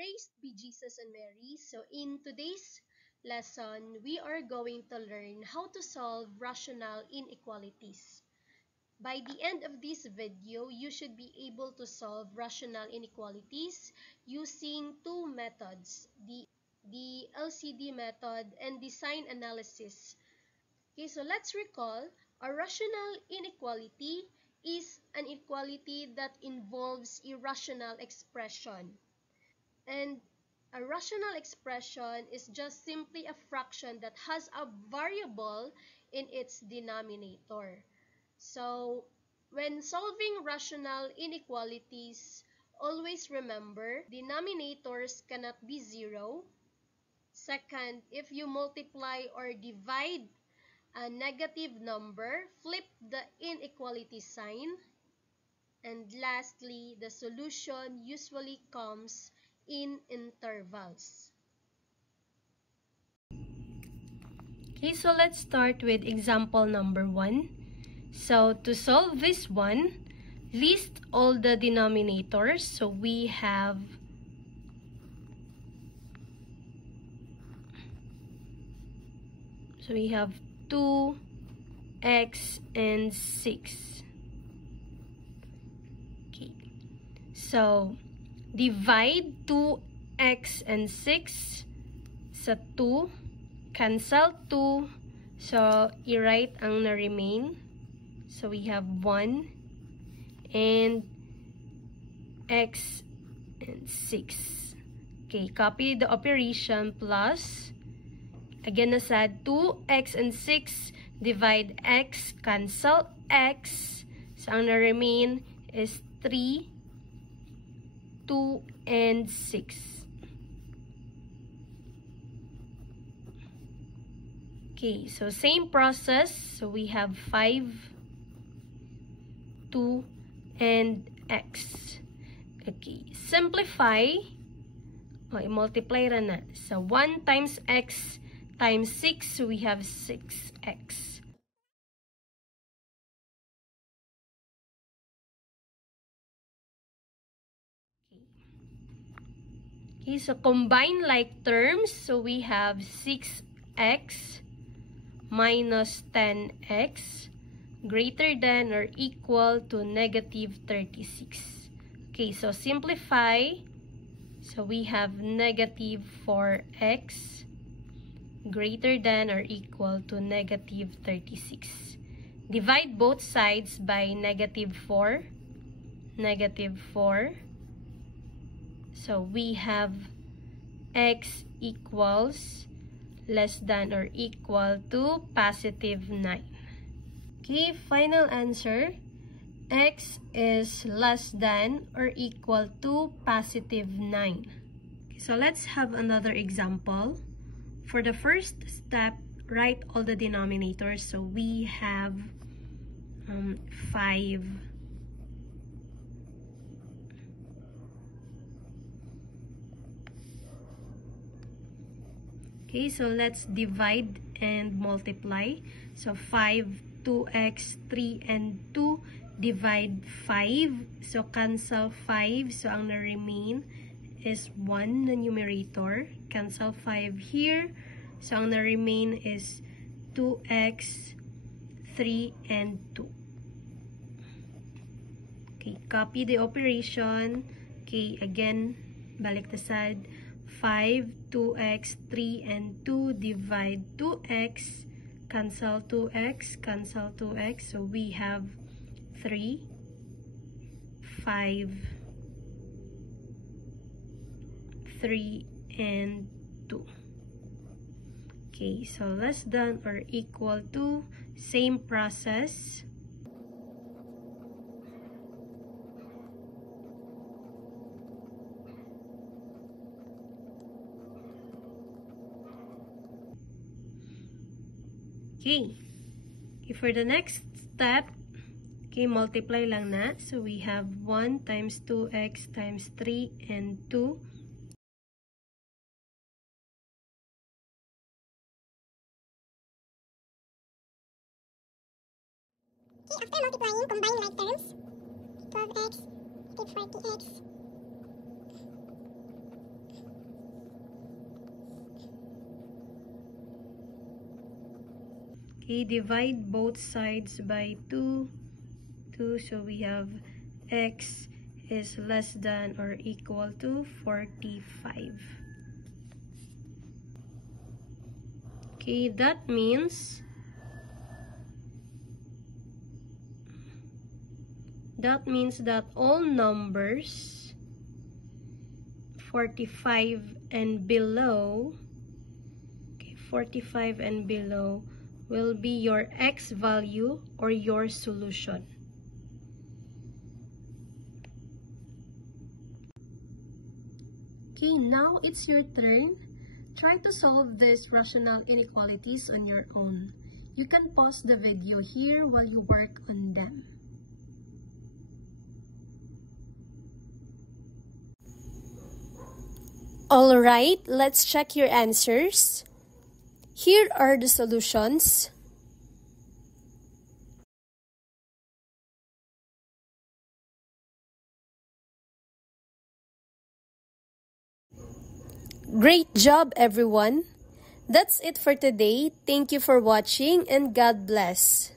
Praised be Jesus and Mary. So in today's lesson, we are going to learn how to solve rational inequalities. By the end of this video, you should be able to solve rational inequalities using two methods, the LCD method and the sign analysis. Okay, so let's recall, a rational inequality is an inequality that involves irrational expression. And a rational expression is just simply a fraction that has a variable in its denominator. So, when solving rational inequalities, always remember denominators cannot be zero. Second, if you multiply or divide a negative number, flip the inequality sign. And lastly, the solution usually comes in intervals. Okay, so let's start with example number 1. So to solve this one, list all the denominators. So we have So we have 2x and 6. Okay. So divide 2x and 6 sa 2. Cancel 2. So i-write ang na-remain. So we have 1 and x and 6. Okay, copy the operation plus. Again, nasad 2x and 6, divide x, cancel x. So, ang na-remain is 3, 2, and 6. Okay, so same process. So, we have 5, 2, and x. Okay, simplify. O, i-multiply ra na. So, 1 times x times 6, so we have 6x. Okay, so combine like terms. So we have 6x minus 10x greater than or equal to negative 36. Okay, so simplify. So we have negative 4x greater than or equal to negative 36. Divide both sides by negative 4. Negative 4. So we have x equals less than or equal to positive 9. Okay, final answer. X is less than or equal to positive 9. Okay, so let's have another example. For the first step, write all the denominators. So we have 5. Okay, so let's divide and multiply. So 5, 2x, 3, and 2. Divide 5. So cancel 5. So ang na-remain is 1 na numerator. Cancel 5 here. So ang na-remain is 2x, 3, and 2. Okay, copy the operation. Okay, again, balik tasad. 5, 2x, 3, and 2. Divide 2x. Cancel 2x. Cancel 2x. So we have 3, 5, 3, and 2. Okay, so less than or equal to, same process. Okay, for the next step, okay, multiply lang na. So we have 1 times 2x times 3 and 2. Okay, after multiplying, combine like terms. 12x, 40x. Okay, divide both sides by 2. So we have x is less than or equal to 45. Okay, that means that all numbers 45 and below, okay, 45 and below will be your x value or your solution. Okay, now it's your turn. Try to solve these rational inequalities on your own. You can pause the video here while you work on them. Alright, let's check your answers. Here are the solutions. Great job, everyone! That's it for today. Thank you for watching and God bless.